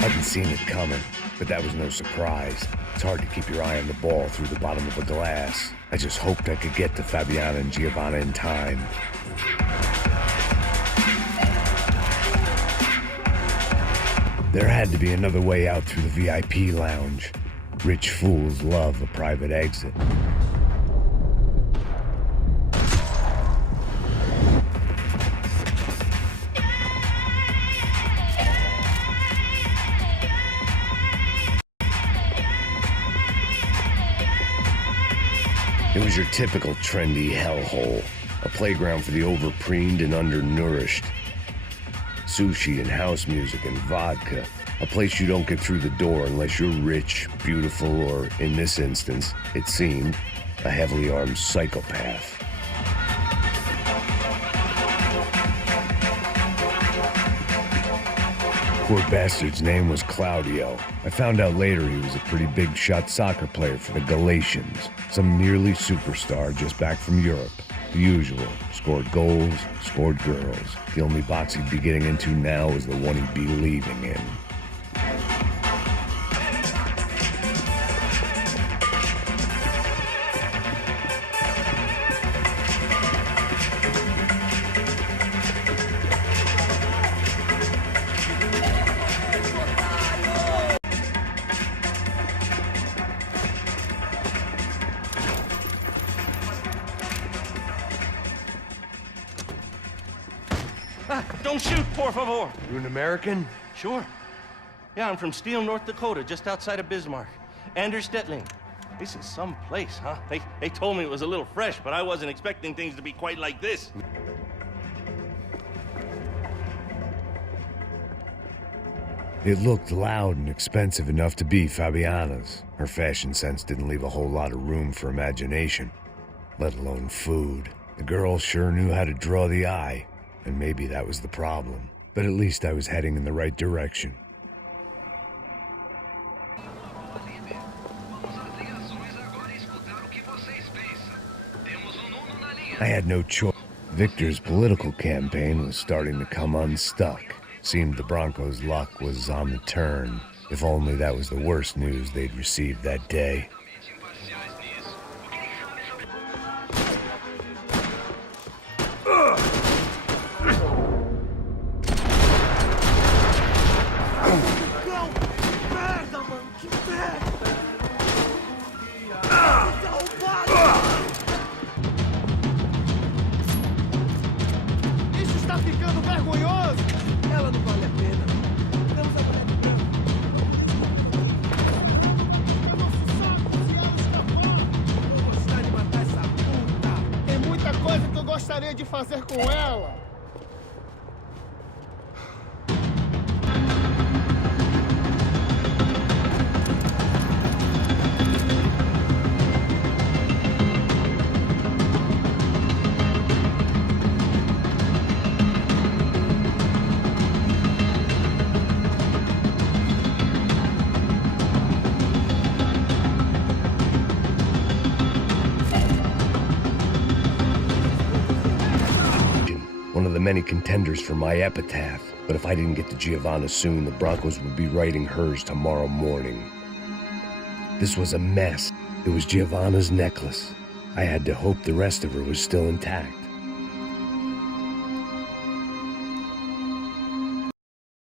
I'd been seeing it coming, but that was no surprise. It's hard to keep your eye on the ball through the bottom of a glass. I just hoped I could get to Fabiana and Giovanna in time. There had to be another way out through the VIP lounge. Rich fools love a private exit. It was your typical trendy hellhole, a playground for the overpreened and undernourished. Sushi and house music and vodka, a place you don't get through the door unless you're rich, beautiful, or, in this instance, it seemed, a heavily armed psychopath. Poor bastard's name was Claudio. I found out later he was a pretty big shot soccer player for the Galatians, some nearly superstar just back from Europe. The usual, scored goals, scored girls. The only box he'd be getting into now was the one he'd be leaving in. Don't shoot, por favor. You an American? Sure. Yeah, I'm from Steele, North Dakota, just outside of Bismarck. Anders Stetling. This is some place, huh? They told me it was a little fresh, but I wasn't expecting things to be quite like this. It looked loud and expensive enough to be Fabiana's. Her fashion sense didn't leave a whole lot of room for imagination, let alone food. The girl sure knew how to draw the eye. And maybe that was the problem. But at least I was heading in the right direction. I had no choice. Victor's political campaign was starting to come unstuck. Seemed the Broncos' luck was on the turn. If only that was the worst news they'd received that day. Gostaria de fazer com ela. One of the many contenders for my epitaph. But if I didn't get to Giovanna soon, the Broncos would be writing hers tomorrow morning. This was a mess. It was Giovanna's necklace. I had to hope the rest of her was still intact.